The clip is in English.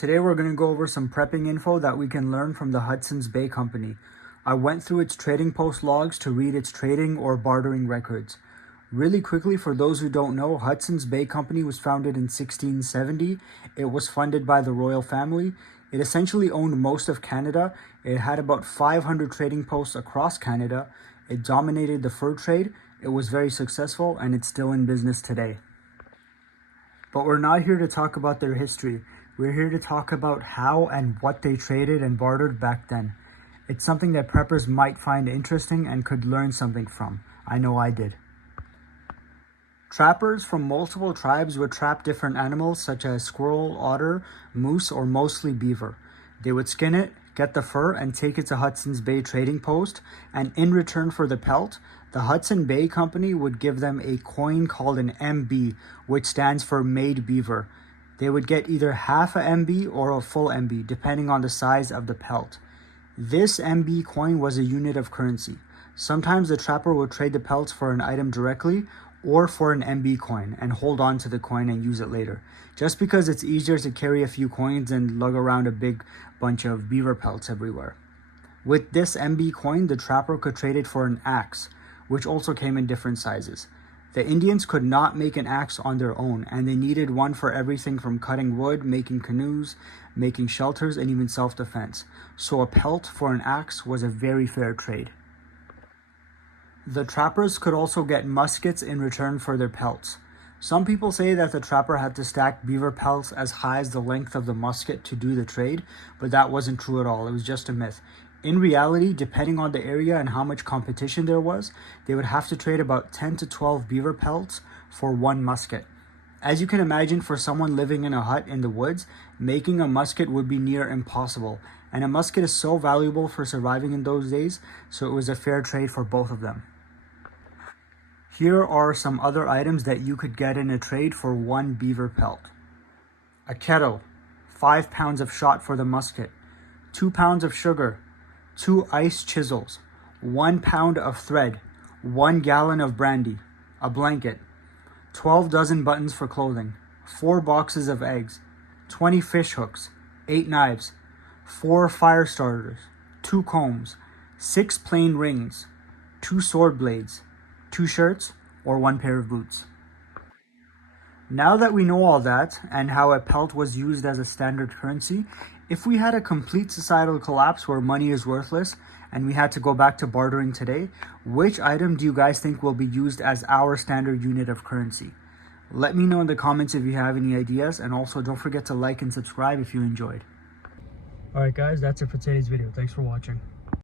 Today we're going to go over some prepping info that we can learn from the Hudson's Bay Company. I went through its trading post logs to read its trading or bartering records. Really quickly, for those who don't know, Hudson's Bay Company was founded in 1670. It was funded by the royal family. It essentially owned most of Canada. It had about 500 trading posts across Canada. It dominated the fur trade. It was very successful and it's still in business today. But we're not here to talk about their history. We're here to talk about how and what they traded and bartered back then. It's something that preppers might find interesting and could learn something from. I know I did. Trappers from multiple tribes would trap different animals such as squirrel, otter, moose, or mostly beaver. They would skin it, get the fur, and take it to Hudson's Bay trading post, and in return for the pelt, the Hudson Bay Company would give them a coin called an MB, which stands for made beaver. They would get either half a MB or a full MB, depending on the size of the pelt. This MB coin was a unit of currency. Sometimes the trapper would trade the pelts for an item directly or for an MB coin and hold on to the coin and use it later, just because it's easier to carry a few coins and lug around a big bunch of beaver pelts everywhere. With this MB coin, the trapper could trade it for an axe, which also came in different sizes. The Indians could not make an axe on their own, and they needed one for everything from cutting wood, making canoes, making shelters, and even self-defense. So a pelt for an axe was a very fair trade. The trappers could also get muskets in return for their pelts. Some people say that the trapper had to stack beaver pelts as high as the length of the musket to do the trade, but that wasn't true at all. It was just a myth. In reality, depending on the area and how much competition there was, they would have to trade about 10 to 12 beaver pelts for one musket. As you can imagine, for someone living in a hut in the woods, making a musket would be near impossible. And a musket is so valuable for surviving in those days, so it was a fair trade for both of them. Here are some other items that you could get in a trade for one beaver pelt. A kettle, 5 pounds of shot for the musket, 2 pounds of sugar, 2 ice chisels, 1 pound of thread, 1 gallon of brandy, a blanket, 12 dozen buttons for clothing, 4 boxes of eggs, 20 fish hooks, 8 knives, 4 fire starters, 2 combs, 6 plain rings, 2 sword blades, 2 shirts, or 1 pair of boots. Now that we know all that and how a pelt was used as a standard currency, if we had a complete societal collapse where money is worthless and we had to go back to bartering today, which item do you guys think will be used as our standard unit of currency? Let me know in the comments if you have any ideas, and also don't forget to like and subscribe if you enjoyed. Alright guys, that's it for today's video. Thanks for watching.